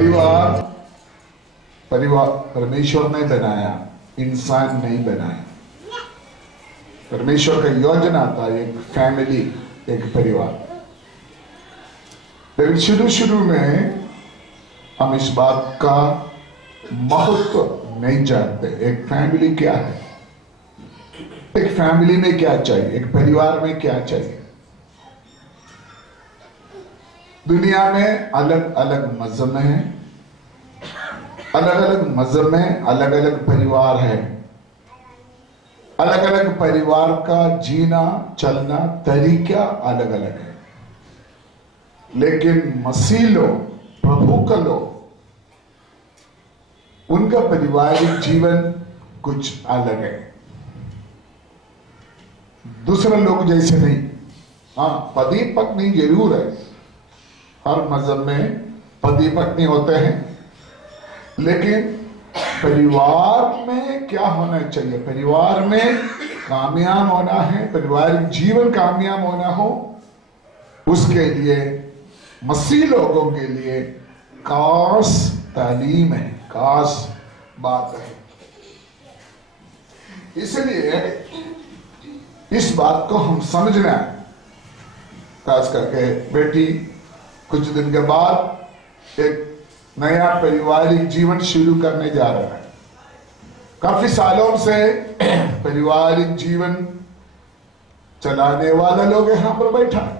परिवार परिवार परमेश्वर ने बनाया, इंसान नहीं बनाया। परमेश्वर का योजना था एक फैमिली, एक परिवार। लेकिन शुरू में हम इस बात का महत्व नहीं जानते। एक फैमिली क्या है, एक फैमिली में क्या चाहिए, एक परिवार में क्या चाहिए। दुनिया में अलग अलग मजहब हैं, अलग अलग मजहब में अलग अलग परिवार है, अलग अलग परिवार का जीना चलना तरीका अलग अलग है। लेकिन मसीह लोग, प्रभु का लोग, उनका पारिवारिक जीवन कुछ अलग है, दूसरे लोग जैसे नहीं। हाँ, पति पत्नी जरूर है, हर मजहब में पति पत्नी होते हैं, लेकिन परिवार में क्या होना चाहिए, परिवार में कामयाब होना है, पारिवारिक जीवन कामयाब होना हो, उसके लिए मसीह लोगों के लिए खास तालीम है, खास बात है। इसलिए इस बात को हम समझना है। खास करके बेटी कुछ दिन के बाद एक नया पारिवारिक जीवन शुरू करने जा रहा है। काफी सालों से पारिवारिक जीवन चलाने वाला लोग यहां पर बैठा है,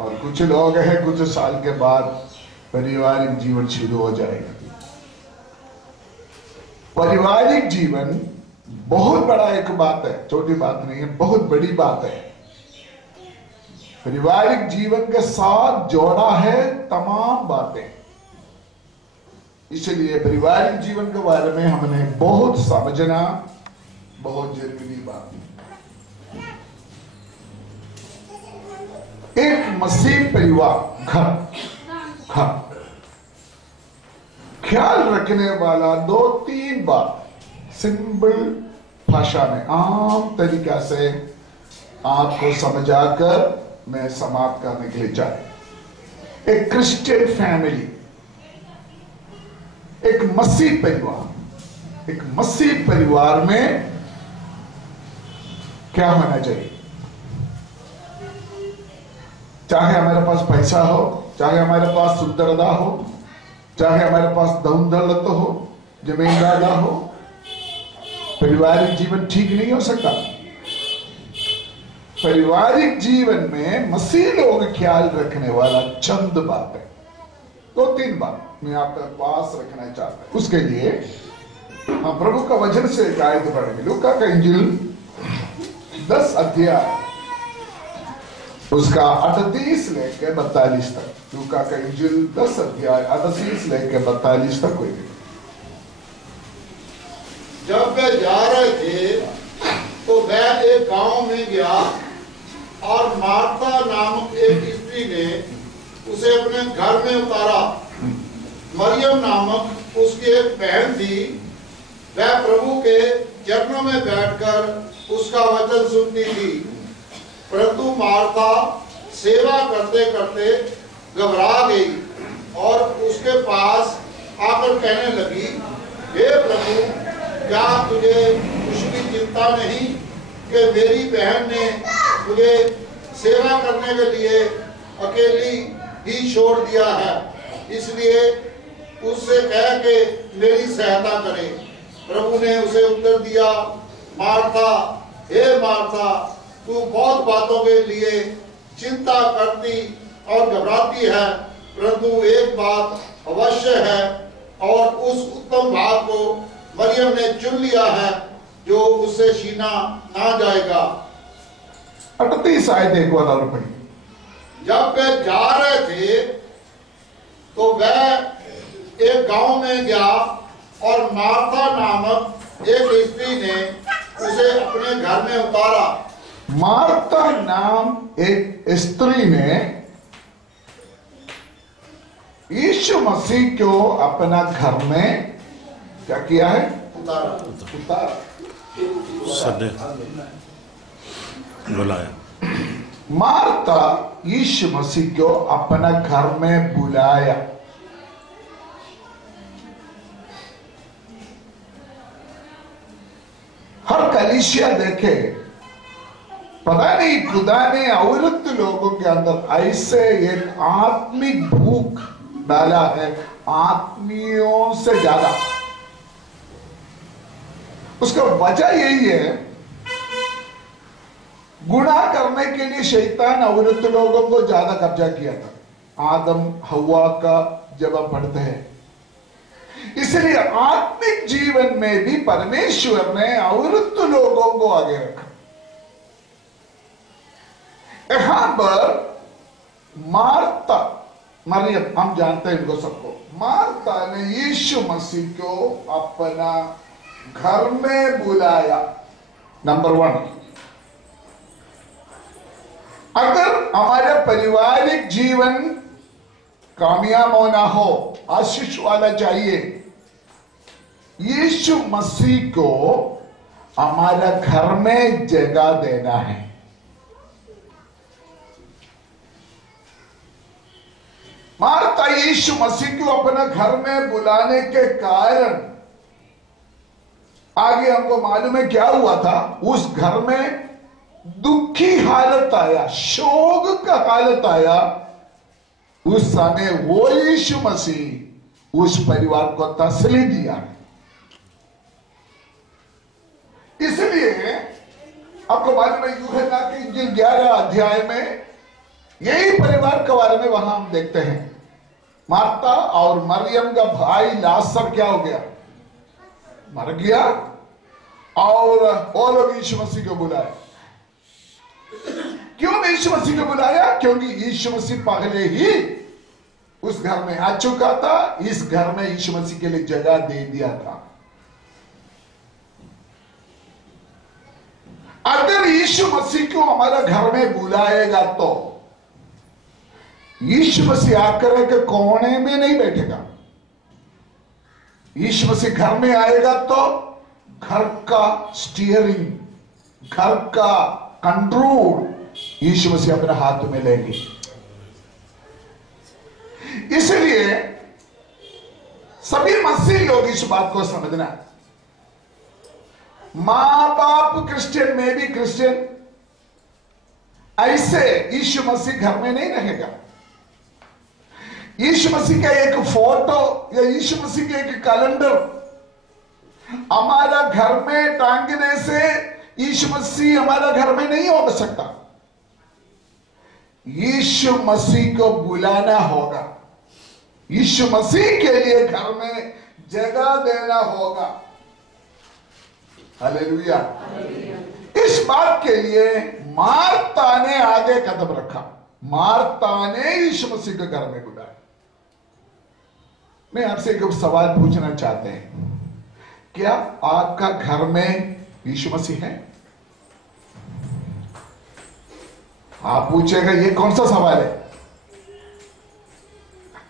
और कुछ लोग हैं कुछ साल के बाद पारिवारिक जीवन शुरू हो जाएगा। पारिवारिक जीवन बहुत बड़ा एक बात है, छोटी बात नहीं है, बहुत बड़ी बात है। पारिवारिक जीवन के साथ जोड़ा है तमाम बातें। इसलिए पारिवारिक जीवन के बारे में हमने बहुत समझना बहुत जरूरी बात है। एक मसीह परिवार घर ख्याल रखने वाला 2-3 बात सिंपल भाषा में आम तरीका से आपको समझाकर मैं समाप्त करने के लिए चाहता। एक क्रिश्चियन फैमिली, एक मसीह परिवार, एक मसीह परिवार में क्या होना चाहिए। चाहे हमारे पास पैसा हो, चाहे हमारे पास सुंदरता हो, चाहे हमारे पास धन दौलत हो, जमींदारी हो, पारिवारिक जीवन ठीक नहीं हो सकता। पारिवारिक जीवन में मसीह लोग ख्याल रखने वाला चंद बात है, 2-3 बात मैं आपके पास रखना चाहता हूं। उसके लिए हम प्रभु का वचन से एक आयत पढ़ेंगे। लूका का इंजील 10 अध्याय उसका 38 लेकर 42 तक। लूका का इंजील 10 अध्याय 38 लेकर 42 तक कोई। जब वे जा रहे थे तो वह एक गांव में गया, और मार्था नामक एक स्त्री ने उसे अपने घर में उतारा। मरियम नामक उसकी एक बहन थी, वह प्रभु के चरणों में बैठकर उसका वचन सुनती थी। परंतु मार्था सेवा करते करते घबरा गई और उसके पास आकर कहने लगी, हे प्रभु, क्या तुझे कुछ भी चिंता नहीं कि मेरी बहन ने मुझे सेवा करने के लिए अकेली ही छोड़ दिया है, इसलिए उससे कह के मेरी सहायता करे। प्रभु ने उसे उत्तर दिया, मार्था, हे मार्था, तू बहुत बातों के लिए चिंता करती और घबराती है, परंतु एक बात अवश्य है, और उस उत्तम भाग को मरियम ने चुन लिया है जो उससे छीना ना जाएगा। 38 आयत एक बार और पढ़िए। जब वे जा रहे थे तो वह एक गांव में गया, और मार्था नामक एक स्त्री ने उसे अपने घर में उतारा। मार्था नाम एक स्त्री ने यीशु मसीह को अपना घर में क्या किया है, उतारा बुलाया। मार्था यीशु मसीह को अपना घर में बुलाया। हर कलीसिया देखे, पता नहीं खुदा ने औरत लोगों के अंदर ऐसे एक आत्मिक भूख डाला है, आत्मियों से ज्यादा। उसका वजह यही है, गुनाह करने के लिए शैतान औरत लोगों को ज्यादा कब्जा किया था, आदम हवा का जब हम पढ़ते हैं। इसलिए आत्मिक जीवन में भी परमेश्वर ने औरत लोगों को आगे रखा। यहां पर मार्ता, मरियम, हम जानते हैं इनको सबको, मार्ता ने यीशु मसीह को अपना घर में बुलाया। नंबर 1, अगर हमारा पारिवारिक जीवन कामयाब होना हो, आशीष वाला चाहिए, यीशु मसीह को हमारा घर में जगह देना है। मार्ता यीशु मसीह को अपना घर में बुलाने के कारण आगे हमको मालूम है क्या हुआ था। उस घर में दुखी हालत आया, शोक का हालत आया। उस समय वो यीशु मसीह उस परिवार को तसल्ली दिया। इसलिए आपको मालूम है यूहन्ना के इंजील 11 अध्याय में यही परिवार के बारे में वहां हम देखते हैं। मार्ता और मरियम का भाई लाजर क्या हो गया, मर गया, और वो लोग यीशु मसीह को बुलाए। क्यों यीशु मसीह को बुलाया? क्योंकि यीशु मसीह पहले ही उस घर में आ चुका था। इस घर में यीशु मसीह के लिए जगह दे दिया था। अगर यीशु मसीह को हमारा घर में बुलाएगा तो यीशु मसीह आकर के कोने में नहीं बैठेगा। यीशु मसीह घर में आएगा तो घर का स्टीयरिंग, घर का कंट्रोल यीशु मसीह अपने हाथ में लेंगे। इसलिए सभी मसीह लोग इस बात को समझना, मां बाप क्रिश्चियन में भी क्रिश्चियन ऐसे यीशु मसीह घर में नहीं रहेगा। यीशु मसीह का एक फोटो या यीशु मसीह का एक कैलेंडर हमारा घर में टांगने से यीशु मसीह हमारा घर में नहीं हो सकता। यीशु मसीह को बुलाना होगा, यीशु मसीह के लिए घर में जगह देना होगा। हालेलुया। इस बात के लिए मार्ता ने आगे कदम रखा। मार्ता ने यीशु मसीह को घर में बुलाया। मैं आपसे एक सवाल पूछना चाहते हैं, क्या आपका घर में यीशु मसीह है? आप पूछेगा ये कौन सा सवाल है?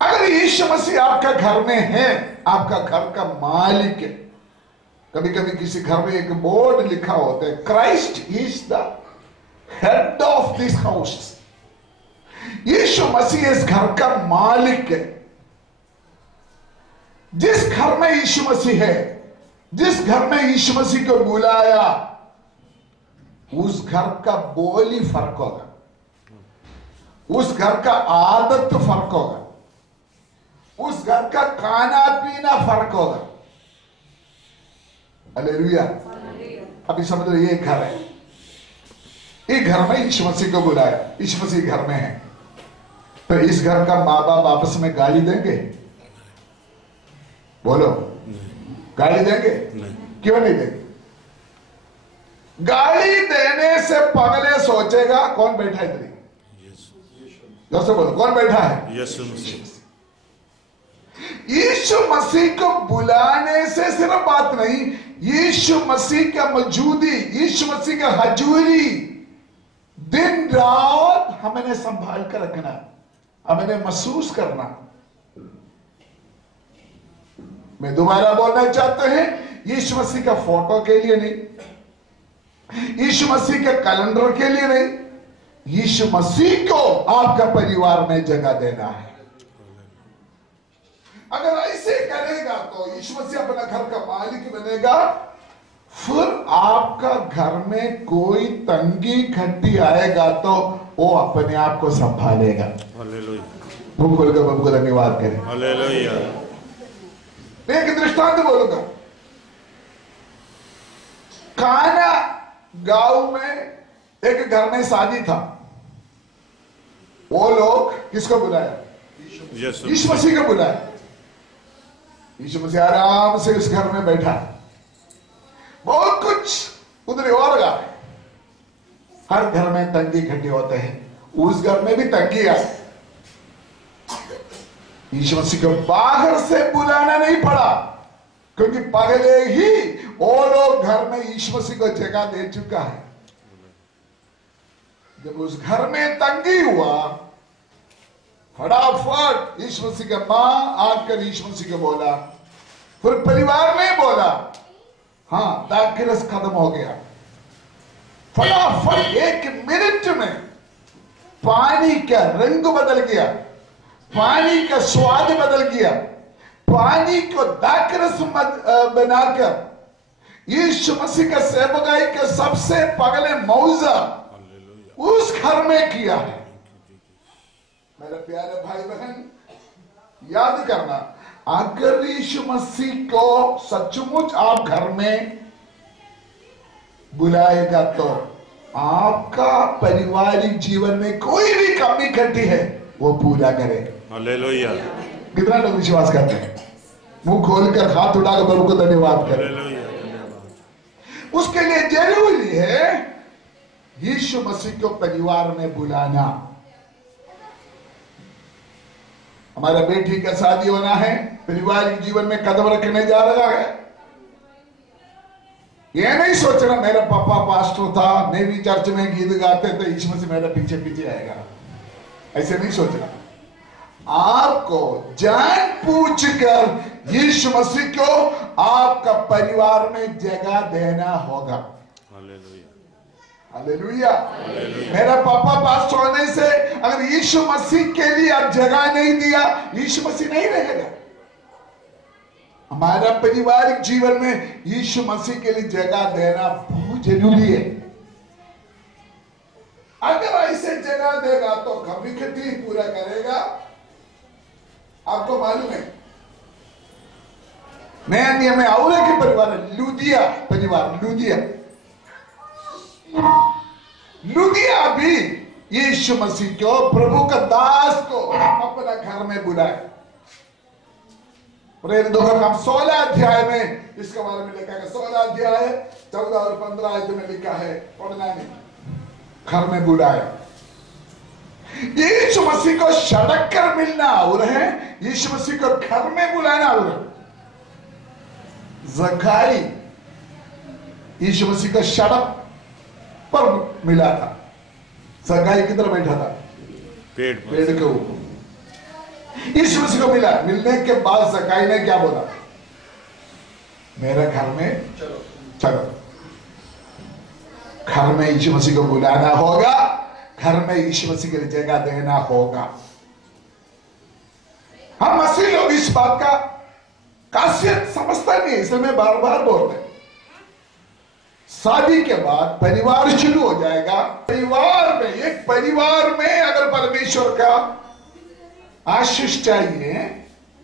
अगर यीशु मसीह आपका घर में है, आपका घर का मालिक है। कभी कभी किसी घर में एक बोर्ड लिखा होता है, Christ is the head of this house. यीशु मसीह इस घर का मालिक है। जिस घर में यीशु मसीह है, जिस घर में यीशु मसीह को बुलाया, उस घर का बोली फर्क होगा, उस घर का आदत फर्क होगा, उस घर का खाना पीना फर्क होगा। हालेलुया। अभी समझ लो ये घर है, ये घर में यीशु मसीह को बुलाया, यीशु मसीह घर में है। तो इस घर का माँ बाप आपस में गाली देंगे? बोलो, गाली देंगे? क्यों नहीं देंगे? गाली देने से पहले सोचेगा कौन बैठा है इधर? दोस्तों बोलो, कौन बैठा है? यीशु मसीह। यीशु मसीह को बुलाने से सिर्फ बात नहीं, यीशु मसीह का मौजूदी, यीशु मसीह का हजूरी दिन रात हमें संभाल कर रखना, हमें महसूस करना। मैं दोबारा बोलना चाहते हैं, यीशु मसीह का फोटो के लिए नहीं, यीशु मसीह के कैलेंडर के लिए नहीं, यीशु मसीह को आपका परिवार में जगह देना है। अगर ऐसे करेगा तो यीशु मसीह अपना घर का मालिक बनेगा, फिर आप घर में कोई तंगी घटी आएगा तो वो अपने आप को संभालेगा। मुंह खोलकर प्रभु को धन्यवाद करें। हालेलुया। एक दृष्टांत बोलूंगा। काना गांव में एक घर में शादी था। वो लोग किसको बुलाया? यीशु मसीह को बुलाया। यीशु मसीह आराम से उस घर में बैठा। बहुत कुछ उधर और लगा। हर घर में तंगी इकट्ठे होते हैं, उस घर में भी तंगी आई। यीशु मसीह को बाहर से बुलाना नहीं पड़ा, क्योंकि पहले ही वो लोग घर में यीशु मसीह को जगह दे चुका है। जब उस घर में तंगी हुआ, फटाफट यीशु मसीह का मां आकर यीशु मसीह को बोला, फिर परिवार में बोला, हाँ दाखिलस खत्म हो गया। फटाफट 1 मिनट में पानी का रंग बदल गया, पानी का स्वाद बदल गया। पानी को दाखरस बनाकर यीशु मसीह का सेवकाई का सबसे पगले मौजा उस घर में किया है। मेरे प्यारे भाई बहन, याद करना, अगर यीशु मसीह को सचमुच आप घर में बुलाएगा तो आपका पारिवारिक जीवन में कोई भी कमी घटी है वो पूरा करे। हालेलुया। कितना लोग विश्वास करते हैं? मुंह खोलकर हाथ उठाकर प्रभु को धन्यवाद करें। उसके लिए जरूरी है यीशु मसीह को परिवार में बुलाना। हमारा बेटी का शादी होना है, पारिवारिक जीवन में कदम रखने जा रहा है। यह नहीं सोचना मेरा पापा पास्टर था, मैं भी चर्च में गीत गाते थे, यीशु मसीह मेरा पीछे पीछे आएगा। ऐसे नहीं सोचना। आपको जान पूछकर यीशु मसीह को आपका परिवार में जगह देना होगा। हालेलुया। मेरा पापा पास्टर होने से अगर यीशु मसीह के लिए आप जगह नहीं दिया, यीशु मसीह नहीं रहेगा। हमारा पारिवारिक जीवन में यीशु मसीह के लिए जगह देना बहुत जरूरी है। अगर ऐसे जगह देगा तो कभी कभी पूरा करेगा। आपको मालूम है, नया नियम में और के परिवार है, लुदिया परिवार, लुदिया भी यीशु मसीह को, प्रभु का दास को अपना घर में बुलाए। प्रेरित का काम 16 अध्याय में इसके बारे में लिखा है। 16 अध्याय 14 और 15 आयत में लिखा है, पढ़ना नहीं, घर में बुलाया। यीशु मसीह को सड़क कर मिलना और है, यीशु मसीह को घर में बुलाना और है। जक्कई यीशु मसीह को सड़क पर मिला था। जक्कई किधर बैठा था? पेड़ के ऊपर। यीशु मसीह को मिला। मिलने के बाद जक्कई ने क्या बोला? मेरे घर में चलो। घर में यीशु मसीह को बुलाना होगा, घर में यीशु मसीह के लिए जगह देना होगा। हम मसीह लोग इस बात का खासियत समझता नहीं, इसलिए मैं बार बार बोलते हैं। शादी के बाद परिवार शुरू हो जाएगा। परिवार में, एक परिवार में अगर परमेश्वर का आशीष चाहिए,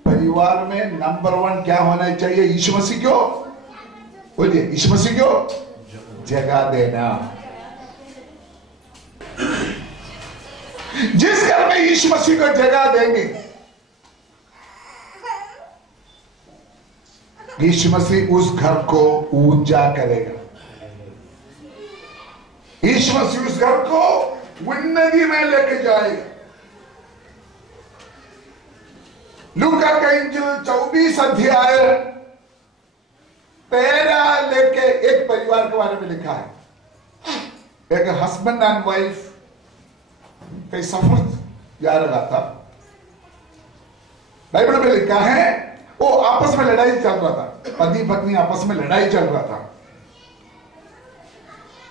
परिवार में नंबर 1 क्या होना चाहिए? यीशु मसीह को, बोलिए, यीशु मसीह को जगह देना। जिस घर में यीशु मसीह को जगह देंगे, यीशु मसीह उस घर को ऊंचा करेगा। यीशु मसीह उस घर को उन्नति में लेके जाएगा। लूका का इंजिल 24 अध्याय 13 लेके एक परिवार के बारे में लिखा है। एक हस्बैंड एंड वाइफ कई सफर जा रहा था। बाइबल में लिखा है वो आपस में लड़ाई चल रहा था, पति पत्नी आपस में लड़ाई चल रहा था,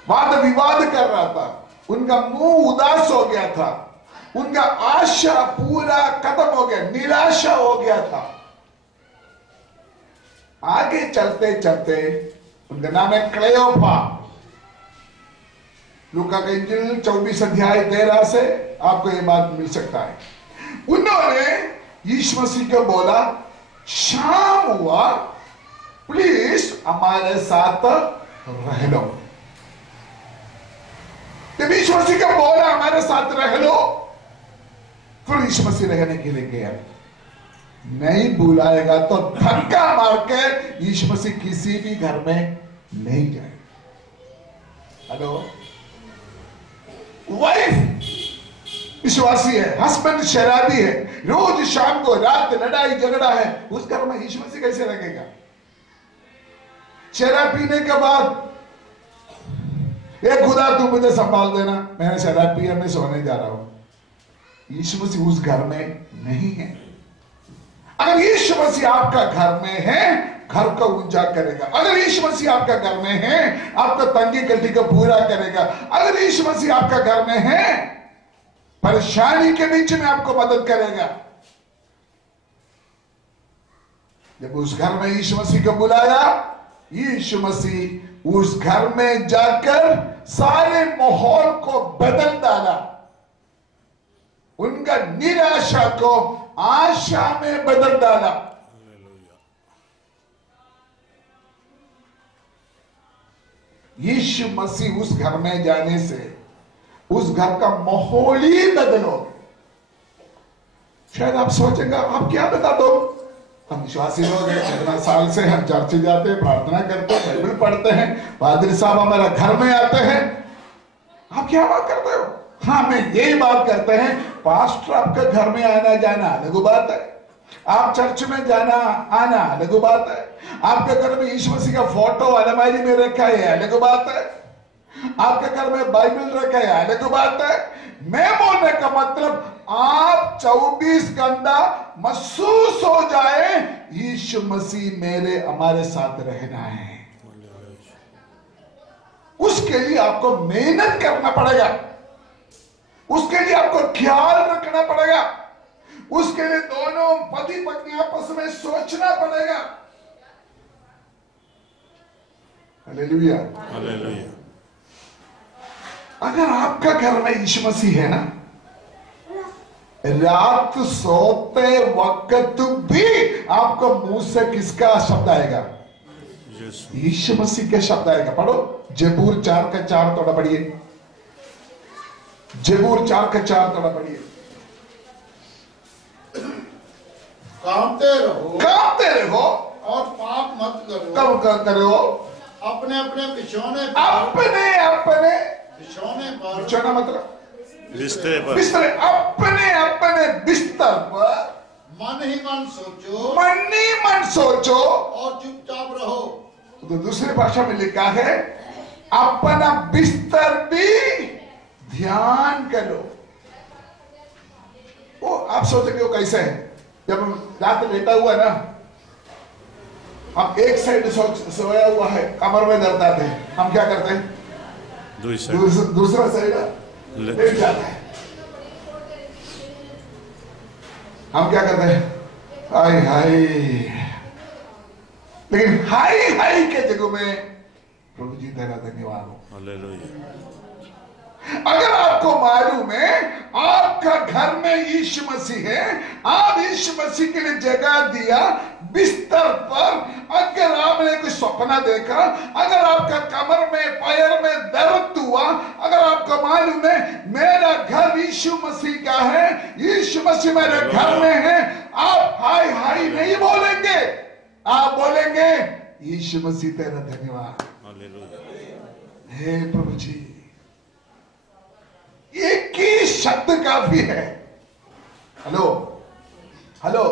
वाद विवाद कर रहा था। उनका मुंह उदास हो गया था, उनका आशा पूरा खत्म हो गया, निराशा हो गया था। आगे चलते चलते, उनका नाम है क्लेयोपा, लूका का इंजिल 24 अध्याय 13 से आपको ये बात मिल सकता है। उन्होंने यीशु मसीह को बोला, शाम हुआ, प्लीज हमारे साथ रह लो। जब यीशु मसीह को बोला हमारे साथ रह लो, फिर यीशु मसीह रहने के लिए गया। नहीं बुलाएगा तो धक्का मार के यीशु मसीह किसी भी घर में नहीं जाए। हेलो, वाइफ विश्वासी है, हस्बैंड शराबी है, रोज शाम को रात लड़ाई झगड़ा है, उस घर में यीशु मसीह कैसे लगेगा? शराब पीने के बाद, ये खुदा तू मुझे संभाल देना, मैंने शराब पिया, मैं सोने जा रहा हूं, यीशु मसीह उस घर में नहीं है। अगर यीशु मसीह आपका घर में है, घर को ऊंचा करेगा। अगर यीशु मसीह आपका घर में है, आपका तंगी गलती को पूरा करेगा। अगर यीशु मसीह आपका घर में है, परेशानी के बीच में आपको मदद करेगा। जब उस घर में यीशु मसीह को बुलाया, यीशु मसीह उस घर में जाकर सारे माहौल को बदल डाला, उनका निराशा को आशा में बदल डाला। यीशु मसीह उस घर में जाने से उस घर का माहौल ही बदलो। शायद आप सोचेंगे, आप क्या बता दो, हम विश्वासी लोग हैं, 15 साल से हम चर्च जाते हैं, प्रार्थना करते हैं, बाइबल पढ़ते हैं, पादरी साहब हमारा घर में आते हैं, आप क्या बात करते हो? हाँ, मैं यही बात करते हैं, पास्टर आपका घर में आना जाना अलग बात है, आप चर्च में जाना आना अलग बात है, आपके घर में यीशु मसीह का फोटो अलमारी में रखा है अलग बात है, आपके घर में बाइबल रखा है अलग बात है। मैं बोलने का मतलब, आप 24 घंटा महसूस हो जाए यीशु मसीह मेरे हमारे साथ रहना है, उसके लिए आपको मेहनत करना पड़ेगा, उसके लिए आपको ख्याल रखना पड़ेगा, उसके लिए दोनों पति पत्नी आपस में सोचना पड़ेगा। Hallelujah, hallelujah. अगर आपका घर में यीशु मसीह है ना, रात सोते वक्त भी आपको मुंह से किसका शब्द आएगा? यीशु मसीह के शब्द आएगा। पढ़ो जबूर 4:4 थोड़ा पढ़िए, जबूर 4:4 थोड़ा पढ़िए। कामते रहो, कामते रहो और पाप मत करो। कब करो? अपने अपने बिछौने पर, अपने अपने बिछौने पर, बिछौना मतलब बिस्तर पर, बिस्तर, अपने अपने बिस्तर पर मन ही मन सोचो, मन ही मन सोचो और चुपचाप रहो। तो दूसरी भाषा में लिखा है, अपना बिस्तर भी ध्यान करो। वो आप सोचेंगे वो कैसे है? जब रात लेटा हुआ ना, हम एक साइड सोया हुआ है, कमर में दर्द आते हैं, हम क्या करते हैं? दूसरा साइड लेट जाता है। हम क्या करते हैं? हाय हाय। लेकिन हाय हाय के जगह में प्रभु जी तेरा धन्यवाद हो। हालेलुया। अगर आपको मालूम है आपका घर में यीशु मसीह है, आप यीशु मसीह के लिए जगह दिया बिस्तर पर, अगर आपने कोई सपना देखा, अगर आपका कमर में पैर में दर्द हुआ, अगर आपको मालूम है मेरा घर यीशु मसीह का है, यीशु मसीह मेरे घर में है, आप हाय हाय नहीं बोलेंगे, आप बोलेंगे यीशु मसीह तेरा धन्यवाद। हालेलुया। हे प्रभु जी, एक ही शब्द काफी है। हेलो हेलो,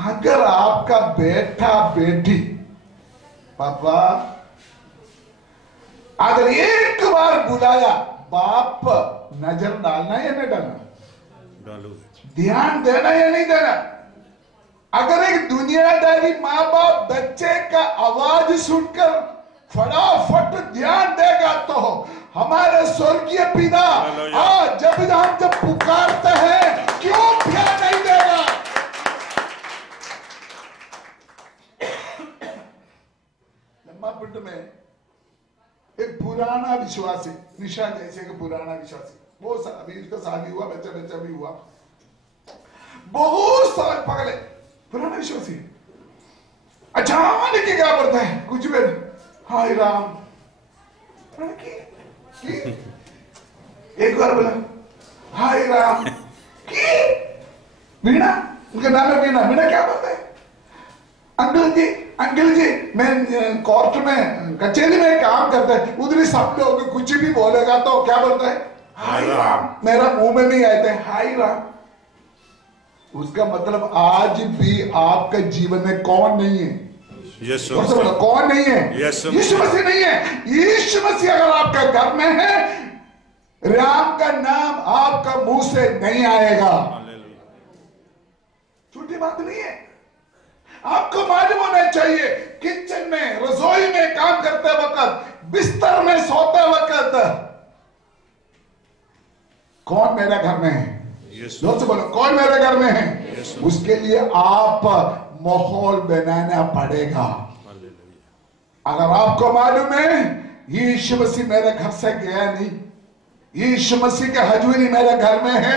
अगर आपका बेटा बेटी पापा अगर एक बार बुलाया, बाप नजर डालना या नहीं डालना? डालो। ध्यान देना या नहीं देना? अगर एक दुनियादारी माँ बाप बच्चे का आवाज सुनकर फटाफट ध्यान देगा, तो हमारे स्वर्गीय पिता आज जब पुकारते हैं, क्यों ध्यान नहीं देगा? लम्बा पिंड में एक पुराना विश्वासी, निशा जैसे कि पुराना विश्वासी, बहुत साल, अभी उसका शादी हुआ, बच्चा बच्चा भी हुआ, बहुत साल पकड़े, पुराना विश्वासी। अचानक क्या करता है, कुछ भी, हाय राम की? एक बार बोला हाय राम की, वीणा, उनका नाम है वीणा। वीणा क्या बोलता है, अंकल जी मैं कोर्ट में, कचहरी में काम करता है, उधर ही सब लोग कुछ भी बोलेगा तो क्या बोलता है, हाय राम। मेरा मुंह में नहीं आता है हाय राम। उसका मतलब आज भी आपका जीवन में कौन नहीं है, यीशु कौन नहीं है, यीशु मसीह नहीं है। यीशु मसीह अगर आपका घर में है, राम का नाम आपका मुंह से नहीं आएगा। छोटी बात नहीं है। आपको मालूम होना चाहिए, किचन में, रसोई में काम करते वक्त, बिस्तर में सोते वक्त, कौन मेरे घर में है, जोर से बोलो, कौन मेरे घर में है। उसके लिए आप माहौल बनाना पड़ेगा। अगर आपको मालूम है यीशु मसीह मेरे घर से गया नहीं, यीशु मसीह का हजूरी मेरे घर में है,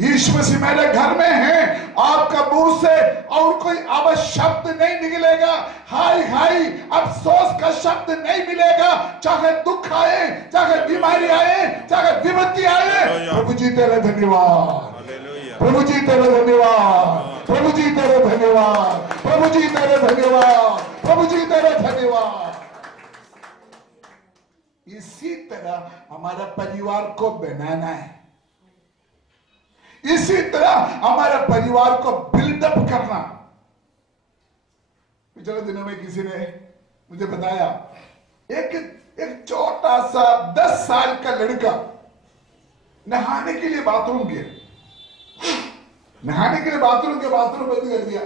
यीशु मसीह मेरे घर में है, आपका मुंह से और कोई अब शब्द नहीं निकलेगा, हाय हाय अफसोस का शब्द नहीं मिलेगा। चाहे दुख आए, चाहे बीमारी आए, चाहे विपत्ति आए, प्रभु जी तेरे धन्यवाद, प्रभु जी तेरे धन्यवाद, प्रभु जी तेरे धन्यवाद, प्रभु जी तेरे धन्यवाद, प्रभु जी तेरे धन्यवाद। इसी तरह हमारा परिवार को बनाना है, इसी तरह हमारे परिवार को बिल्डअप करना। पिछले दिनों में किसी ने मुझे बताया, एक छोटा सा 10 साल का लड़का नहाने के लिए बाथरूम गया, नहाने के लिए बाथरूम बंद कर दिया।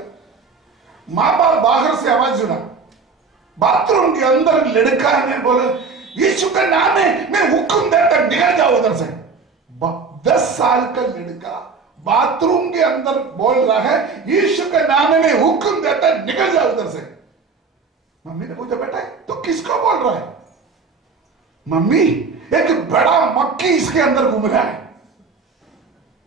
मां बाप बाहर से आवाज सुना, बाथरूम के अंदर लड़का ने बोला यीशु का नाम है, मैं हुक्म देता निकल जाओ उधर से। 10 साल का लड़का बाथरूम के अंदर बोल रहा है यीशु के नाम में मैं हुक्म देता निकल जाओ उधर से। मम्मी ने पूछा बेटा तो किसको बोल रहा है? मम्मी एक बड़ा मक्खी इसके अंदर घूम रहा है,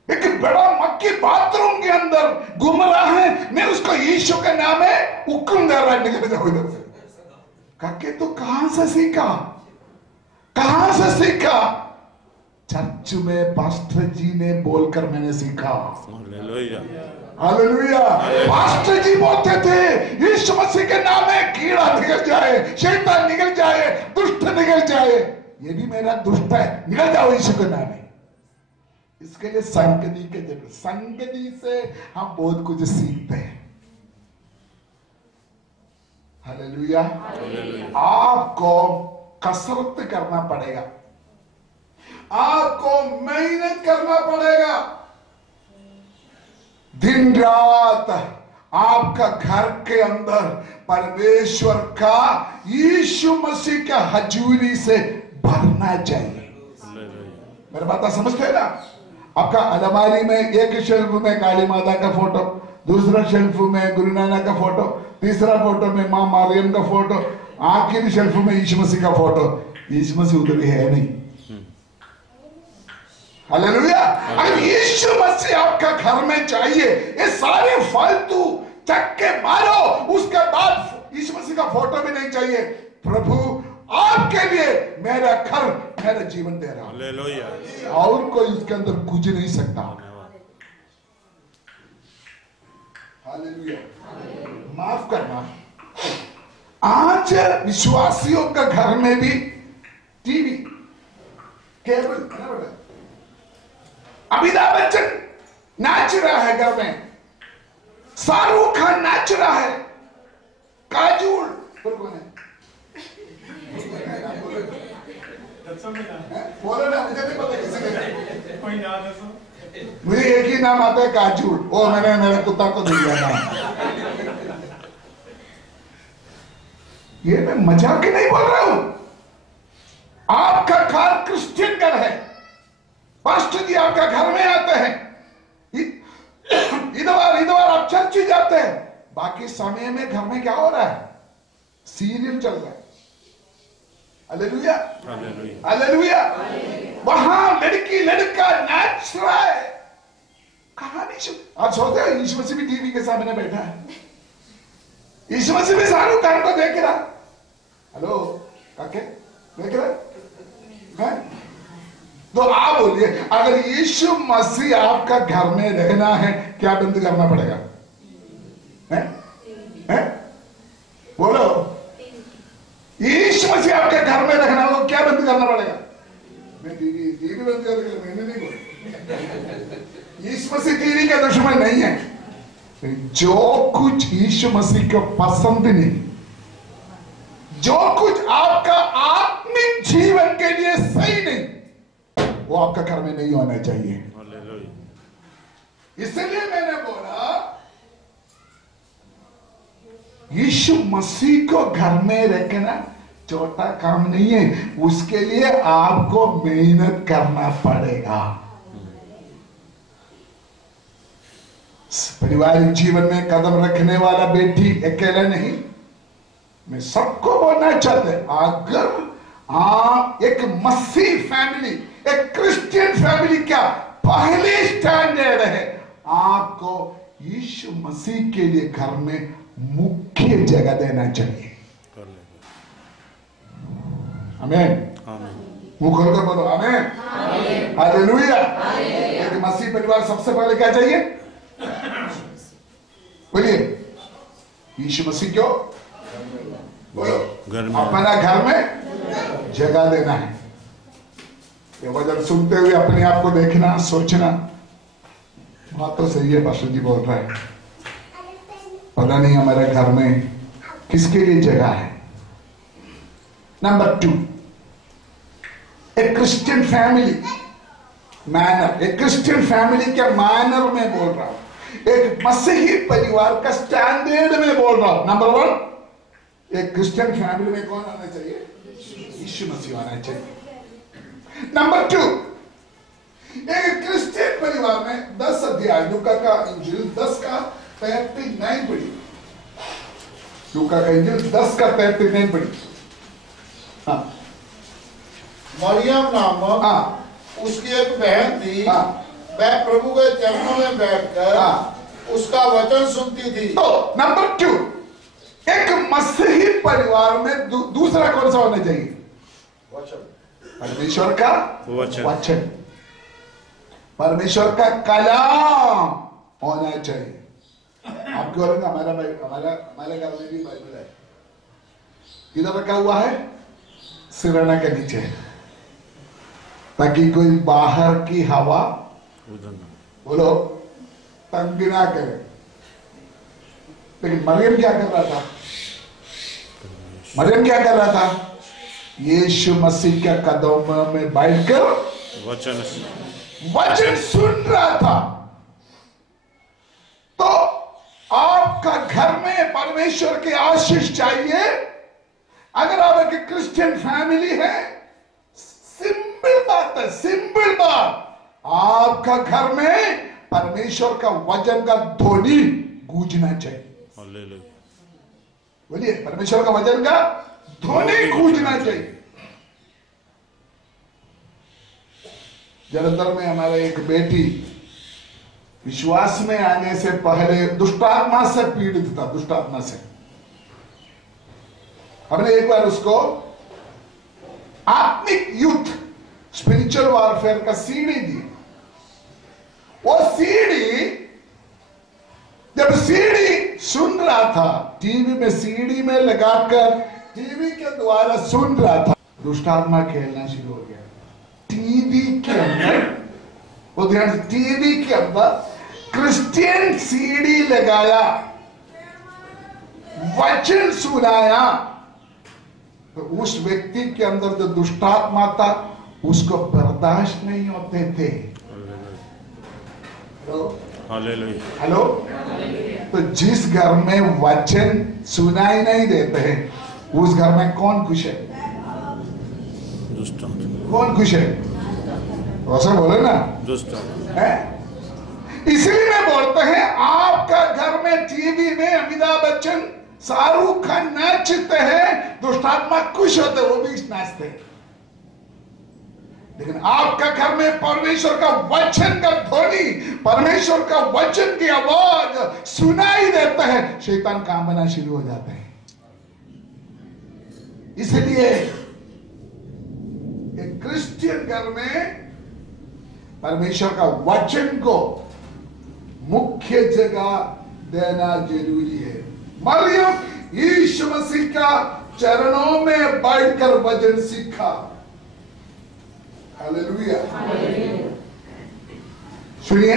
एक बड़ा मक्खी बाथरूम के अंदर घूम रहा है, मैं उसको यीशु के नाम में हुक्म दे रहा है निकल जाओ इधर से। काके तो कहां से सीखा, कहां से सीखा? चर्च में पास्टर जी ने बोलकर मैंने सीखा। Hallelujah, hallelujah. पास्टर जी बोलते थे यीशु मसीह के नाम में कीड़ा निकल जाए, शैतान निकल जाए, दुष्ट निकल जाए। ये भी मेरा दुष्ट है, निकल जाओ यीशु के नाम में। इसके लिए संगति के जरूरत, संगति से हम बहुत कुछ सीखते हैं। हालेलुया। आपको कसरत करना पड़ेगा, आपको मेहनत करना पड़ेगा। दिन रात आपका घर के अंदर परमेश्वर का, यीशु मसीह का हजूरी से भरना चाहिए। मेरी बात समझते हैं ना? आपका अलमारी में एक शेल्फ में काली माता का फोटो, दूसरा शेल्फ में गुरु नानक का फोटो, तीसरा फोटो में मां मारियम का फोटो, आखिरी शेल्फ में यीशु मसीह का फोटो। यीशु मसीह उधर है नहीं। हालेलुया। अगर यीशु मसीह आपका घर में चाहिए, ये सारे फालतू चक्के मारो, उसके बाद यीशु मसीह का फोटो भी नहीं चाहिए। प्रभु आपके लिए मेरा घर, मेरा जीवन दे रहा हूं, और कोई उसके अंदर कुछ नहीं सकता। हालेलुया। माफ करना, आज विश्वासियों का घर में भी टीवी, केबल, अमिताभ बच्चन नाच रहा है घर में, शाहरुख खान नाच रहा है, काजोल कौन है? बोलो ना, मुझे नहीं पता किसी का, कोई नाम है? मुझे एक ही नाम आता है, काजोल। ओ मैंने मेरे कुत्ता को दिया नाम। ये मैं मजाक नहीं बोल रहा हूं। आपका घर क्रिश्चियन घर है, पास्टर जी आपका घर में आते हैं, इधर आप चर्च जाते हैं, बाकी समय में घर में क्या हो रहा है? सीरियल चल रहा है। Hallelujah, hallelujah, hallelujah. वहां लड़की लड़का नाच रहा है, कहानी सुन। आप सोचते हो यीशु मसीह भी टीवी के सामने बैठा है, यीशु मसीह भी शाहरुख खान को देख रहा। हेलो काके, देख रहा है? तो आप बोलिए, अगर यीशु मसीह आपका घर में रहना है, क्या बंद करना पड़ेगा? है? बोलो, यीशु मसीह आपके घर में रखना हो, क्या बंद करना पड़ेगा? मैं टीवी बंद कर, मैंने नहीं बोला। यीशु मसीह टीवी का दुश्मन नहीं है। जो कुछ यीशु मसीह को पसंद नहीं, जो कुछ आपका आत्मिक जीवन के लिए सही नहीं, वो आपका घर में नहीं होना चाहिए। इसलिए मैंने बोला यीशु मसीह को घर में रखना छोटा काम नहीं है, उसके लिए आपको मेहनत करना पड़ेगा। पारिवारिक जीवन में कदम रखने वाला बेटी अकेला नहीं। मैं सबको बोलना चाहते, अगर आप एक मसीह फैमिली, एक क्रिश्चियन फैमिली का पहले स्टैंडर्ड है, आपको यीशु मसीह के लिए घर में मुख्य जगह देना चाहिए। आमीन, मुंह खोलकर बोलो आमीन, हालेलुया। एक मसीह परिवार सबसे पहले क्या चाहिए? बोलिए, यीशु मसीह क्यों? बोलो, अपना घर में जगह देना है। ये वचन सुनते हुए अपने आप को देखना, सोचना, बात तो सही है, पास्टर जी बोल रहा है, पता नहीं हमारे घर में किसके लिए जगह है। नंबर 2, एक क्रिश्चियन फैमिली मैनर, एक क्रिश्चियन फैमिली के मैनर में बोल रहा हूं, एक मसीही परिवार का स्टैंडर्ड में बोल रहा हूं। नंबर 1, एक क्रिश्चियन फैमिली में कौन आना चाहिए? यीशु मसीह आना चाहिए। नंबर 2, एक क्रिश्चियन परिवार में 10 अध्याय लूका का इंजील 10 का 39 पढ़ी, लूका का इंजील 10 का 39 पढ़ी। हाँ, मरियम नामक उसकी एक बहन थी, वह प्रभु के चरणों में बैठकर उसका वचन सुनती थी। तो नंबर 2, एक मसीही परिवार में दूसरा कौन सा होना चाहिए? वचन, परमेश्वर का वचन, वचन, परमेश्वर का कलाम होना चाहिए। आप क्यों बोलेंगे हमारे घर में भी बाइबल है, इधर रखा हुआ है सिरहाना के नीचे, ताकि कोई बाहर की हवा बोलो तंग ना करे। लेकिन मरियम क्या कर रहा था? मरियम क्या कर रहा था? यीशु मसीह के कदमों में बैठकर वचन सुन रहा था। तो आपका घर में परमेश्वर की आशीष चाहिए। अगर आप एक क्रिश्चियन फैमिली है, सिंपल बात है, सिंपल बात, आपका घर में परमेश्वर का वचन का ध्वनि गूंजना चाहिए। बोलिए, परमेश्वर का वचन का ध्वनि गूंजना चाहिए। जलंधर में हमारा एक बेटी विश्वास में आने से पहले दुष्टात्मा से पीड़ित था, दुष्टात्मा से। हमने एक बार उसको आत्मिक युद्ध, स्पिरिचुअल वॉरफेयर का सीडी दी। वो सीडी, जब सीडी सुन रहा था, टीवी में सीडी में लगाकर टीवी के द्वारा सुन रहा था, दुष्टात्मा खेलना शुरू हो गया। टीवी के अंदर, वो ध्यान से, टीवी के अंदर क्रिश्चियन सीडी लगाया, वचन सुनाया, तो उस व्यक्ति के अंदर जो दुष्टात्मा था उसको बर्दाश्त नहीं होते थे। हेलो, तो जिस घर में वचन सुनाई नहीं देते हैं, उस घर में कौन खुश है? कौन खुश है? ऐसा बोले ना, है? इसलिए मैं बोलता है, आपका घर में टीवी में अमिताभ बच्चन शाहरुख खान नाचते हैं, दुष्टात्मा खुश होते, वो भी नाचते हैं। लेकिन आपका घर में परमेश्वर का वचन का ध्वनि, परमेश्वर का वचन की आवाज सुनाई देता है, शैतान काम बना शुरू हो जाता है। इसलिए एक क्रिश्चियन घर में परमेश्वर का वचन को मुख्य जगह देना जरूरी है। मरियम यीशु मसीह का चरणों में बैठकर वचन सीखा। हालेलुया। सुनिए,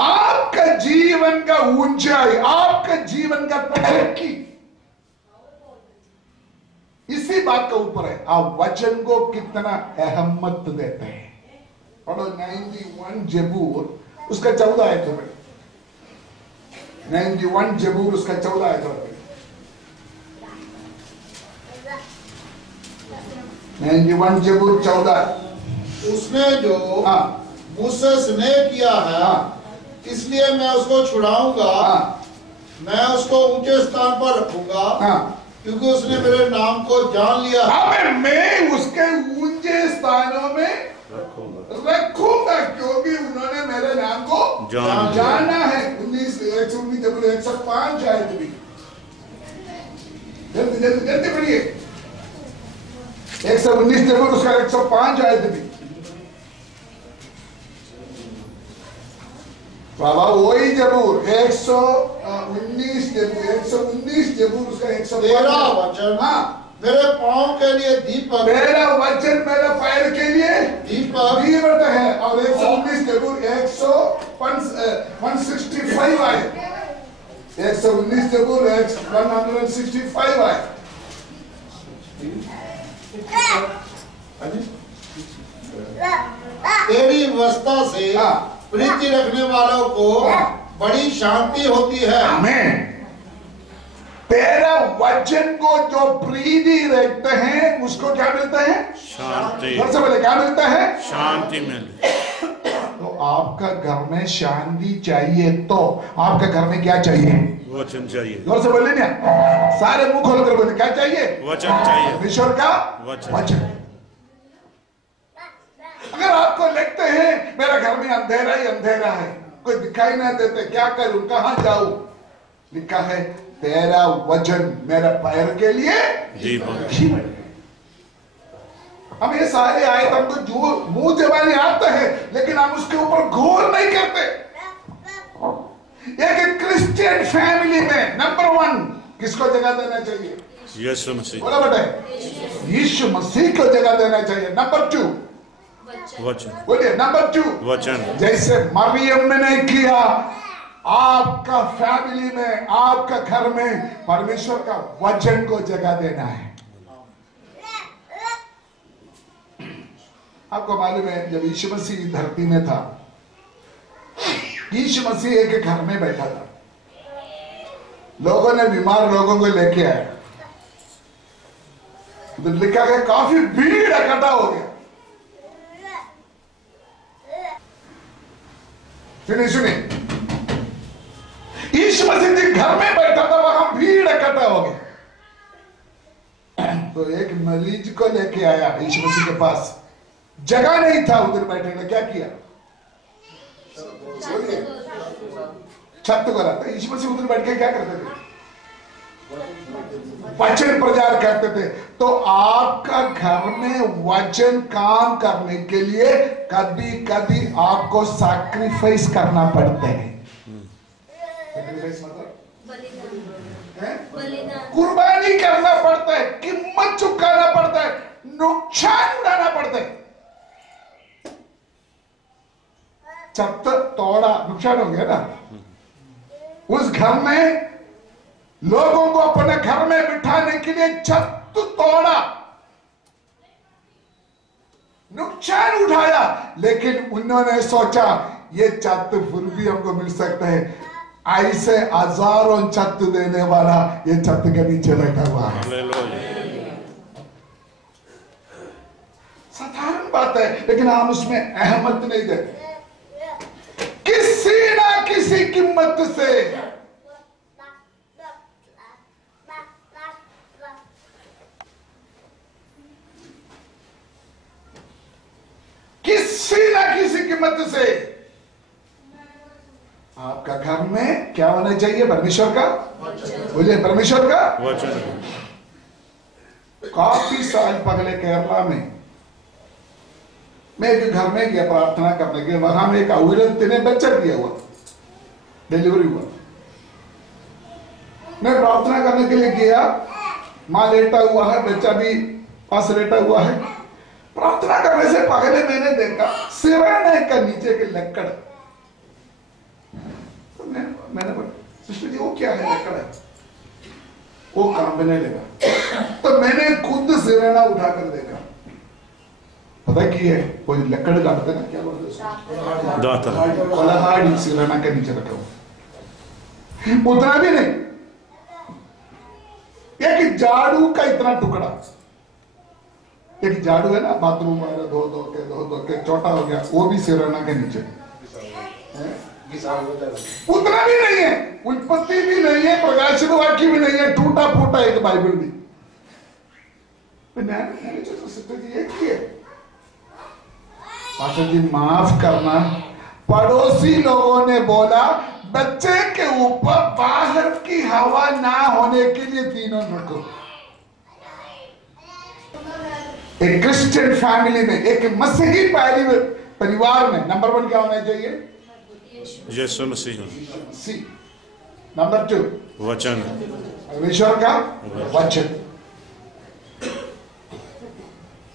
आपका जीवन का ऊंचाई, आपका जीवन का तरक्की इसी बात का ऊपर है, आप वचन को कितना अहमियत देते हैं। पढ़ो 91 जबूर उसका 14 आयत है। 91 जबूर उसका 14 आयत है। 91 जबूर 14। उसने जो मुझसे स्नेह किया है, इसलिए मैं उसको छुड़ाऊंगा, मैं उसको ऊंचे स्थान पर रखूंगा, क्योंकि उसने मेरे नाम को जान लिया। मैं उसके ऊंचे स्थानों में रखूंगा, क्योंकि उन्होंने मेरे नाम को जाना है। 105 आयत भी जल्दी जल्दी जल्दी पढ़िए। 119 जबूर उसका 105 आयत भी। बाबा वही जबूर 119 जबूर उसका 105। तेरा वचन मेरे पांव के लिए दीपक, मेरा वचन मेरे पैर के लिए दीपक है। और 119 जबूर 165 आए। 119 जबूर 165 आए। तेरी व्यवस्था से प्रीति रखने वालों को बड़ी शांति होती है। आमीन। तेरा वचन को जो प्रीति रखते हैं उसको क्या मिलता है? शांति। सबसे पहले क्या मिलता है? शांति मिलती। तो आपका घर में शांति चाहिए तो आपका घर में क्या चाहिए? वचन चाहिए। जोर से बोले ना, सारे मुंह खोलकर बोले, क्या चाहिए? वचन चाहिए। ईश्वर का वचन। अगर आपको लगते हैं मेरा घर में अंधेरा ही अंधेरा है, कोई दिखाई नहीं देते, क्या करूं, कहां जाऊं, लिखा है तेरा वचन मेरा पैर के लिए दीपक। हम ये सारे आयत हमको जो मुंह जबानी आते हैं, लेकिन हम उसके ऊपर गौर नहीं करते। एक क्रिश्चियन फैमिली में नंबर 1 किसको जगह देना चाहिए? यीशु मसीह। बोला बेटे, यीशु मसीह को जगह देना चाहिए। नंबर 2 वचन। बोलिए नंबर 2 वचन। जैसे मरियम ने नहीं किया, आपका फैमिली में, आपका घर में परमेश्वर का वचन को जगह देना है। आपको मालूम है जब यीशु मसीह धरती में था, यीशु मसीह एक घर में बैठा था, लोगों ने बीमार लोगों को लेके आया, तो लिखा गया काफी भीड़ इकट्ठा हो गया। सुनिए सुनिए, यीशु मसीह जी घर में बैठा था, वहां भीड़ इकट्ठा हो गया। तो एक मरीज को लेके आया यीशु मसीह के पास, जगह नहीं था उधर बैठने का, क्या किया? छत को रहा था। यीशु मसीह उधर बैठ के क्या करते थे? वचन प्रचार करते थे। तो आपका घर में वचन काम करने के लिए कभी कभी आपको सैक्रिफाइस करना पड़ता है। कुर्बानी करना पड़ता है, कीमत चुकाना पड़ता है, नुकसान उठाना पड़ता है। छत तोड़ा, नुकसान हो गया ना। उस घर में लोगों को अपने घर में बिठाने के लिए छत तोड़ा, नुकसान उठाया, लेकिन उन्होंने सोचा ये छत फिर भी हमको मिल सकता है। ऐसे हजारों छत देने वाला ये छत के नीचे बैठा हुआ है। साधारण बात है, लेकिन हम उसमें अहमियत नहीं देते। किसी ना किसी कीमत से हिकमत से आपका घर में क्या होना चाहिए? परमेश्वर का बोलिए, परमेश्वर का वचन। काफी साल पहले केरला में मैं एक घर में गया प्रार्थना करने के, वहां में एक औरत ने बच्चा दिया हुआ, डिलीवरी हुआ। मैं प्रार्थना करने के लिए गया, मां लेटा हुआ है, बच्चा भी पास लेटा हुआ है। प्रार्थना करने से पहले मैंने देखा सिरहाने का नीचे के लकड़, तो मैंने बोला सिस्टर जी वो क्या है? लकड़ है, वो काम में नहीं लगा। तो मैंने खुद सिरहाना उठाकर देखा, पता की है कोई लकड़ काटते ना, क्या बोलते हैं, दाता। कलहाड़ी सिरहाना के नीचे रखा हुआ, उतना भी नहीं, एक झाड़ू का इतना टुकड़ा, एक झाड़ू है ना बाथरूम वाला, धो के छोटा हो गया, वो भी सिरहाना के नीचे, उतना भी नहीं है, उत्पत्ति भी नहीं है, प्रकाशित वाक्य भी नहीं है, टूटा फूटा एक बाइबल भी। मैंने तो सिस्टर जी एक ही है, पास्टर जी माफ करना, पड़ोसी लोगों ने बोला बच्चे के ऊपर बाहर की हवा ना होने के लिए तीनों रखो। एक क्रिश्चियन फैमिली में, एक मसीही परिवार में नंबर 1 क्या होना चाहिए? यीशु मसीह। सी। नंबर 2 वचन। परमेश्वर का वचन।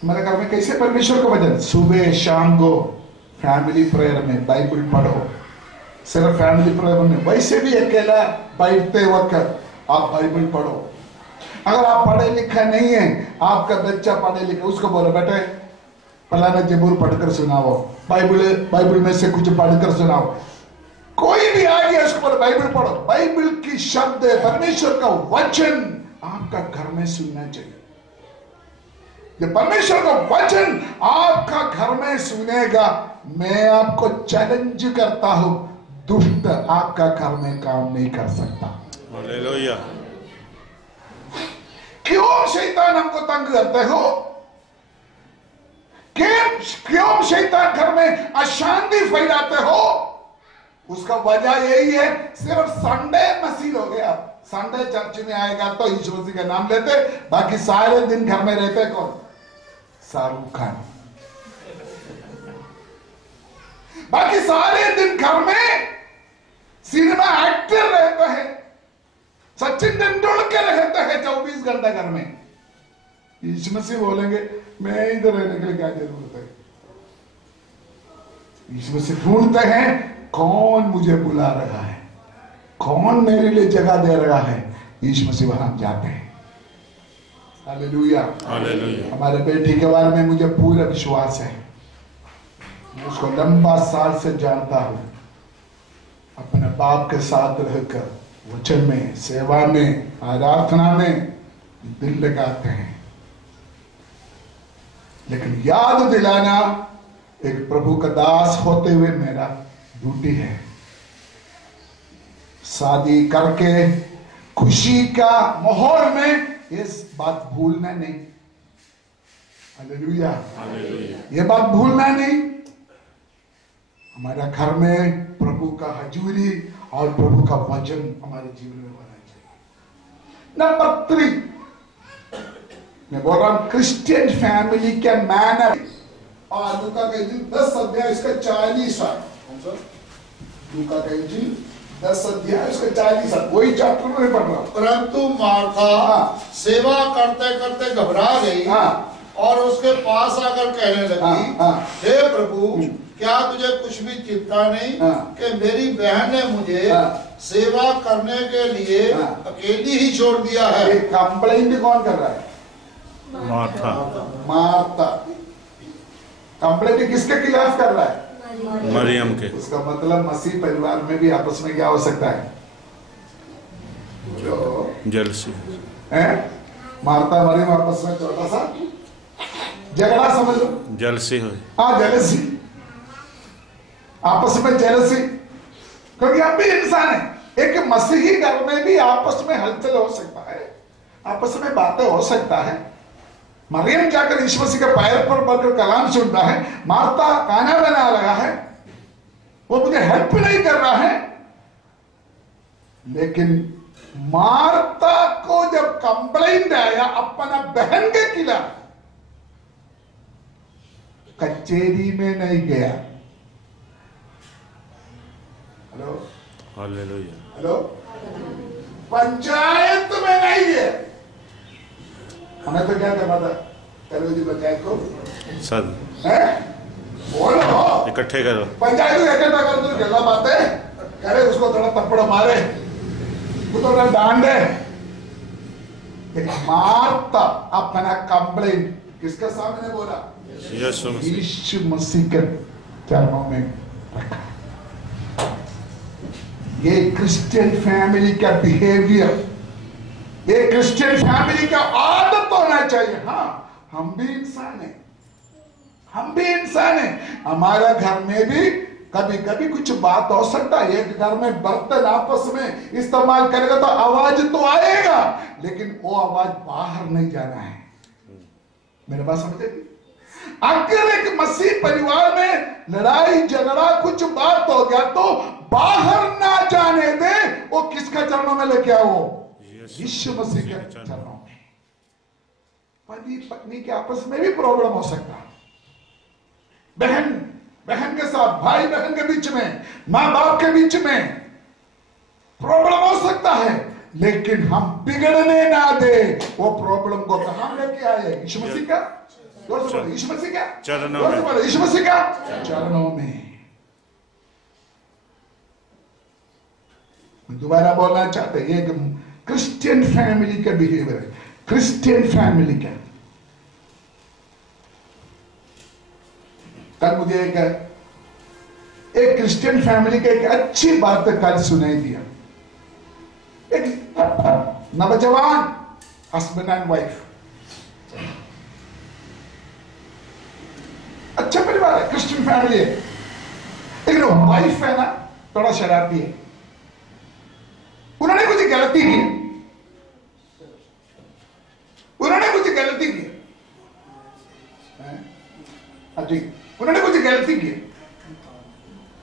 हमारे घर में कैसे परमेश्वर का वचन? सुबह शाम को फैमिली प्रेयर में बाइबल पढ़ो, सिर्फ फैमिली प्रेयर में, वैसे भी अकेला बैठते वक्त आप बाइबल पढ़ो। अगर आप पढ़े लिखा नहीं है, आपका बच्चा पढ़े लिखा, उसको बोलो बेटे फलाना जबूर पढ़कर सुनाओ, बाइबल में से कुछ पढ़कर सुनाओ। कोई भी आ गया उसको बोलो बाइबल पढ़ो। बाइबल की शब्द है, परमेश्वर का वचन आपका घर में सुनना चाहिए। जब परमेश्वर का वचन आपका घर में सुनेगा, मैं आपको चैलेंज करता हूं, दुष्ट आपका घर में काम नहीं कर सकता। हालेलुया। क्यों शैतान हमको तंग करते हो? क्यों शैतान घर में अशांति फैलाते हो? उसका वजह यही है, सिर्फ संडे मसीह हो गया, संडे चर्च में आएगा तो यीशु मसीह का नाम लेते, बाकी सारे दिन घर में रहते कौन? शाहरुख खान। बाकी सारे दिन घर में सिनेमा एक्टर रहते हैं, सचिन तेंदुलकर रहते हैं 24 घंटा घर में। यीशु मसीह बोलेंगे मैं इधर रहने के लिए क्या जरूरत है? यीशु मसीह ढूंढते हैं कौन मुझे बुला रहा है, कौन मेरे लिए जगह दे रहा है। यीशु मसीह वहां जाते हैं। Hallelujah, hallelujah. हमारे बेटी के बारे में मुझे पूरा विश्वास है, मैं उसको लंबा साल से जानता हूं। अपने बाप के साथ रहकर वचन में, सेवा में, आराधना में दिल लगाते हैं। लेकिन याद दिलाना एक प्रभु का दास होते हुए मेरा ड्यूटी है। शादी करके खुशी का माहौल में इस बात भूलना नहीं। हालेलुया, ये बात भूलना नहीं। हमारा घर में प्रभु का हजूरी और प्रभु का वचन हमारे जीवन में होना चाहिए। नंबर 3 मैं बोल रहा हूं क्रिश्चियन फैमिली के मैनर। और लूका का इंजील 10 अध्याय इसका 40 लूका का इंजील 10 अध्याय इसका 40 वही चैप्टर में पढ़ रहा हूं। परंतु मार्था सेवा करते करते घबरा गई और उसके पास आकर कहने लगी, हे प्रभु क्या तुझे कुछ भी चिंता नहीं कि मेरी बहन ने मुझे सेवा करने के लिए अकेली ही छोड़ दिया है? कंप्लेंट कौन कर रहा है? मार्था। मार्था कंप्लेंट किसके खिलाफ कर रहा है? मरियम के। उसका मतलब मसीह परिवार में भी आपस में क्या हो सकता है? जो जेलसी है, मार्था मरियम आपस में छोटा सा झगड़ा समझ लो, जेलसी हो। हाँ जेलसी, आपस में जेलसी, क्योंकि हम भी इंसान है। एक मसीही घर में भी आपस में हलचल हो सकता है, आपस में बातें हो सकता है। मरियम जाकर यीशु मसीह के पैर पर पड़कर कलाम सुन रहा है, मार्था खाना बना रहा है, वो मुझे हेल्प नहीं कर रहा है। लेकिन मार्ता को जब कंप्लेंट आया अपना बहन के खिलाफ, कचेरी में नहीं गया। Hello hallelujah. हेलो, पंचायत में नहीं गया। हमें तो क्या करना था जी पंचायत को? सब बोलो, इकट्ठे करो, पंचायत को इकट्ठा कर दो, गला बातें करे, उसको थोड़ा थप्पड़ मारे, उसको थोड़ा डांट दे। मारता अपना कंप्लेंट किसके सामने बोला? यीशु मसीह के चरणों में रखा। ये क्रिश्चियन फैमिली का बिहेवियर, ये क्रिश्चियन फैमिली का आदत होना चाहिए। हाँ, हम भी इंसान हैं, हम भी इंसान हैं। हमारा घर में भी कभी कभी कुछ बात हो सकता है। एक घर में बर्तन आपस में इस्तेमाल करेगा तो आवाज तो आएगा, लेकिन वो आवाज बाहर नहीं जाना है। मेरे बात समझेगी? अगर एक मसीह परिवार में लड़ाई झगड़ा कुछ बात हो गया तो बाहर ना जाने दे। वो किसका चरणों में लेके आओ? यीशु मसीह के चरणों में। पति पत्नी के आपस में भी प्रॉब्लम हो सकता है, बहन बहन के साथ, भाई बहन के बीच में, मां बाप के बीच में प्रॉब्लम हो सकता है। लेकिन हम बिगड़ने ना दे। वो प्रॉब्लम को कहां लेके आए? यीशु मसीह का, यीशु मसीह का चरणों में, यीशु मसीह का चरणों में। दोबारा बोलना चाहते हैं, ये क्रिश्चियन फैमिली का बिहेवियर है, क्रिश्चियन फैमिली का। कल मुझे एक क्रिश्चियन फैमिली का एक अच्छी बात कल सुनाई दिया। एक नौजवान हस्बैंड एंड वाइफ, अच्छा परिवार है, क्रिश्चियन फैमिली है, लेकिन वाइफ है ना थोड़ा शरारती है। उन्होंने कुछ गलती की, उन्होंने कुछ गलती की, उन्होंने कुछ गलती की।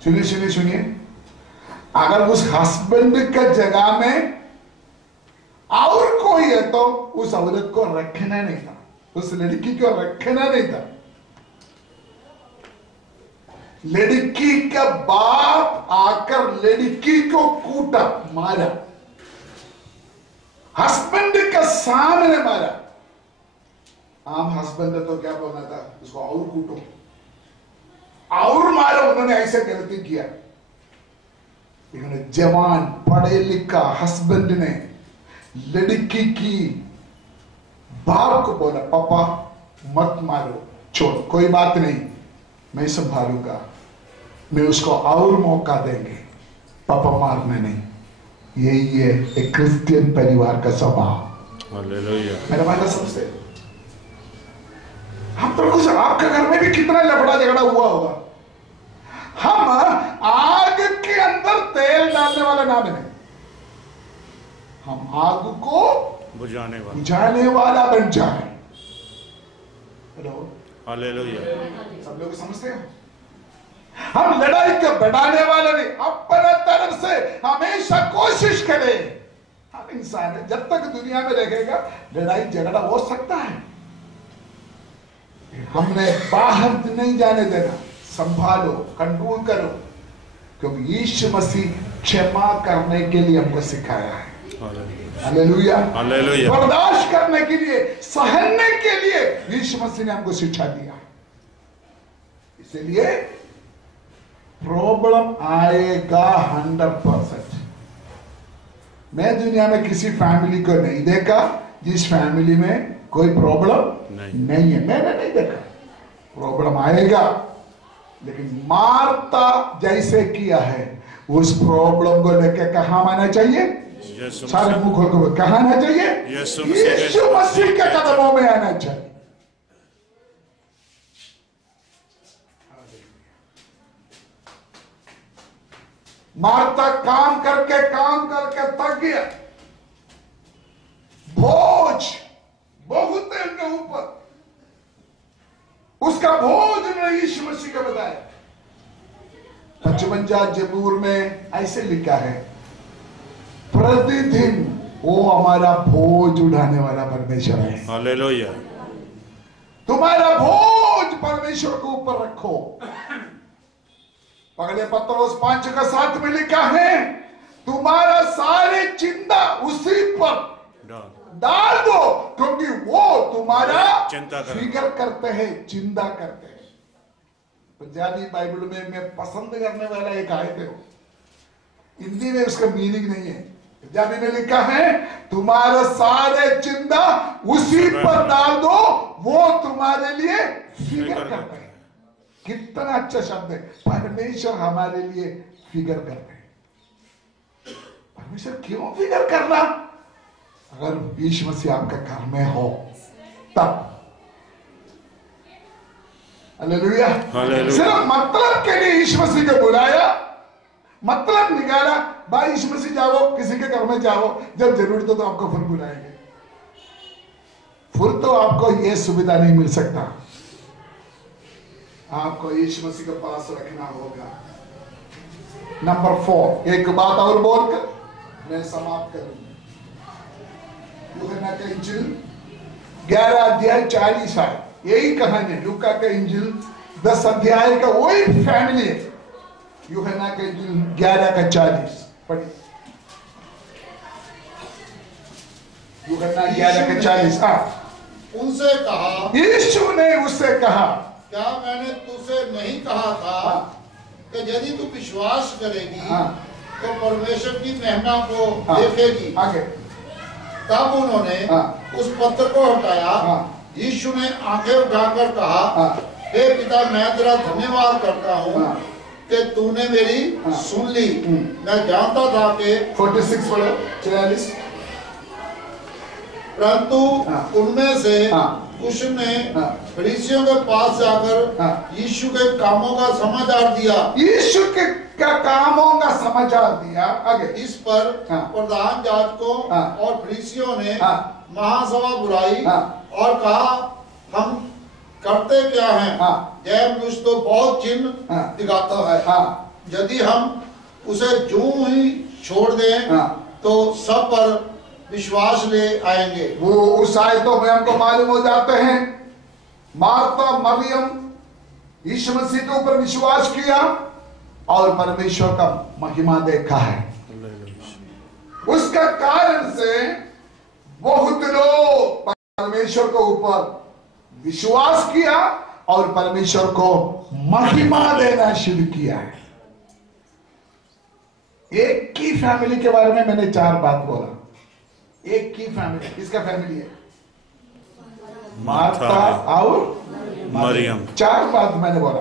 सुनिए सुनिए सुनिए, अगर उस हस्बैंड के जगह में और कोई है तो उस औरत को रखना नहीं था, उस लड़की को रखना नहीं था। लड़की का बाप आकर लड़की को कूटा, मारा, हस्बैंड के सामने मारा। आम हस्बैंड है तो क्या बोलना था? उसको और कूटो और मारो। उन्होंने ऐसे गलती किया। लेकिन जवान पढ़े लिखा हस्बैंड ने लड़की की बाप को बोला, पापा मत मारो, छोड़ो, कोई बात नहीं, मैं संभालूंगा, मैं उसको और मौका देंगे, पापा मारने नहीं। यही है एक क्रिश्चियन परिवार का स्वभाव। हालेलुया। मेरा बात समझते? हम तो कुछ, आपके घर में भी कितना लफड़ा झगड़ा हुआ होगा। हम आग के अंदर तेल डालने वाला ना बने, हम आग को बुझाने वाला बन जाए। Hello, hallelujah. सब लोग समझते हैं? हम लड़ाई को बढ़ाने वाले नहीं, अपने तरफ से हमेशा कोशिश करें। हम इंसान है, जब तक दुनिया में रहेगा लड़ाई झगड़ा हो सकता है, हमने बाहर नहीं जाने देना। संभालो, कंट्रोल करो, क्योंकि यीशु मसीह क्षमा करने के लिए हमको सिखाया है। Hallelujah, hallelujah. बर्दाश्त करने के लिए, सहने के लिए यीशु मसीह ने हमको शिक्षा दिया। इसलिए प्रॉब्लम आएगा 100%। मैं दुनिया में किसी फैमिली को नहीं देखा जिस फैमिली में कोई प्रॉब्लम नहीं है। मैंने नहीं देखा। प्रॉब्लम आएगा, लेकिन मार्ता जैसे किया है उस प्रॉब्लम को लेकर कहां आना चाहिए? सारे मुंह खोल कर कहां आना चाहिए? यीशु मसीह के कदमों में आना चाहिए। मार्ता काम करके थक गया, बोझ बहुत है उनके ऊपर, उसका बोझ ने यीशु मसीह को बताया। 55 जबूर में ऐसे लिखा है, प्रतिदिन वो हमारा बोझ उठाने वाला परमेश्वर है। हालेलुया। तुम्हारा बोझ परमेश्वर के ऊपर रखो। पहले पत्रोस 5:7 में लिखा है, तुम्हारा सारे चिंता उसी पर डाल दो, क्योंकि वो तुम्हारा फिक्र करते हैं, चिंता करते हैं। पंजाबी बाइबल में मैं पसंद करने वाला एक आयत है, हिंदी में उसका मीनिंग नहीं है। पंजाबी में लिखा है, तुम्हारा सारे चिंता उसी पर डाल दो, वो तुम्हारे लिए फिक्र करते हैं। कितना अच्छा शब्द है, परमेश्वर हमारे लिए फिक्र करते हैं। परमेश्वर क्यों फिक्र करना? अगर यीशु मसीह आपका घर में हो तब। हालेलुया। सिर्फ मतलब के लिए यीशु मसीह को बुलाया, मतलब निकाला, भाई यीशु मसीह जाओ, किसी के घर में जाओ, जब जरूरत हो तो आपको फिर बुलाएंगे। फिर तो आपको यह सुविधा नहीं मिल सकता, आपको यीशु मसीह के पास रखना होगा। नंबर 4, एक बात और बोलकर मैं समाप्त करूंगा। यूहन्ना का इंजिल 11 अध्याय 40 है, यही कहानी है। लूका का इंजिल 10 अध्याय का वही फैमिली है। यूहन्ना का इंजिल 11 का 40 पढ़िए। यूहन्ना 11 का 40। उनसे कहा, यीशु ने उससे कहा, क्या मैंने तुझसे नहीं कहा था कि यदि तू विश्वास करेगी तो परमेश्वर की महिमा को देखेगी। आगे। तब उन्होंने उस पत्र को हटाया। यीशु ने आंखें उठाकर कहा, हे पिता, मैं तेरा धन्यवाद करता हूँ कि तूने मेरी सुन ली। मैं जानता था कि 46 पढ़ो, 44। परंतु उनमें से कुछ ने फरीसियों के पास जाकर यीशु के कामों का समाचार दिया। यीशु के कामों का समाचार दिया। आगे। इस पर प्रधान याजकों और फरीसियों ने महासभा बुलाई और कहा, हम करते क्या हैं? यह मनुष्य तो बहुत चिन्ह दिखाता है। यदि हम उसे यूं ही छोड़ दें तो सब पर विश्वास ले आएंगे। वो उस आयतों में हमको मालूम हो जाते हैं, मार्था मरियम यीशु मसीह के ऊपर विश्वास किया और परमेश्वर का महिमा देखा है। उसका कारण से बहुत लोग परमेश्वर के ऊपर विश्वास किया और परमेश्वर को महिमा देना शुरू किया है। एक की फैमिली के बारे में मैंने 4 बात बोला। एक की फैमिली, किसका फैमिली है? मार्था और मरियम। 4 बात मैंने बोला।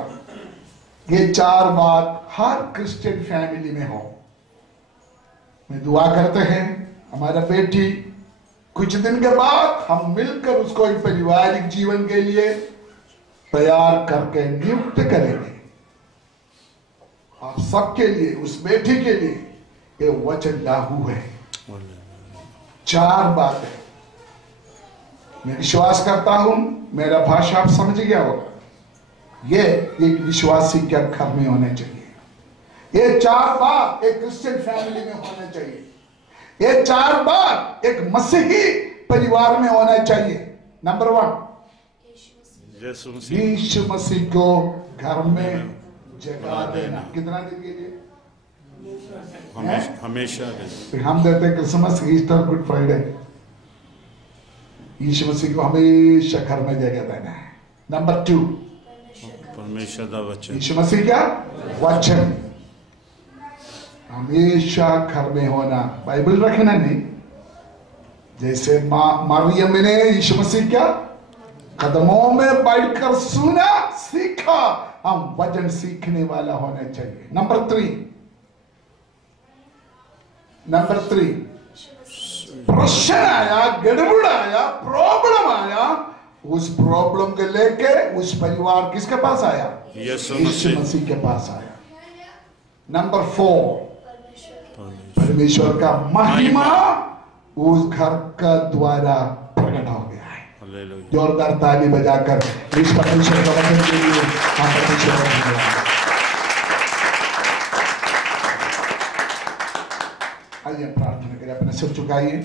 ये 4 बात हर क्रिश्चियन फैमिली में हो। मैं दुआ करते हैं हमारा बेटी कुछ दिन के बाद हम मिलकर उसको एक पारिवारिक जीवन के लिए तैयार करके नियुक्त करेंगे। आप सबके लिए, उस बेटी के लिए ये वचन लागू है। 4 बातें मैं विश्वास करता हूं, मेरा भाषा आप समझ गया होगा। ये एक विश्वासी के घर में होने चाहिए। ये 4 बात एक क्रिश्चियन फैमिली में होना चाहिए। ये 4 बात एक मसीही परिवार में होना चाहिए। नंबर 1, यीशु मसीह को घर में जगा देना। कितना दिन के लिए? हमेशा। हम देते क्रिसमस, ईस्टर, गुड फ्राइडे। यीशु मसीह को हमेशा घर में जगह देना है। नंबर 2, परमेश्वर का वचन। यीशु मसीह का वचन हमेशा घर में होना। बाइबल रखना नहीं, जैसे मरियम ने यीशु मसीह क्या कदमों में बैठकर सुना, सीखा। हम वचन सीखने वाला होना चाहिए। नंबर 3, प्रश्न आया, गड़बड़ आया, प्रॉब्लम आया, उस प्रॉब्लम को लेके उस परिवार किसके पास आया? यीशु मसीह के पास आया। नंबर 4, परमेश्वर का महिमा उस घर का द्वारा प्रकट हो गया है। जोरदार ताली बजाकर इस परमेश्वर का वचन के लिए हम परमेश्वर का धन्यवाद। आइए प्रार्थना करें, अपने सिर झुकाइए।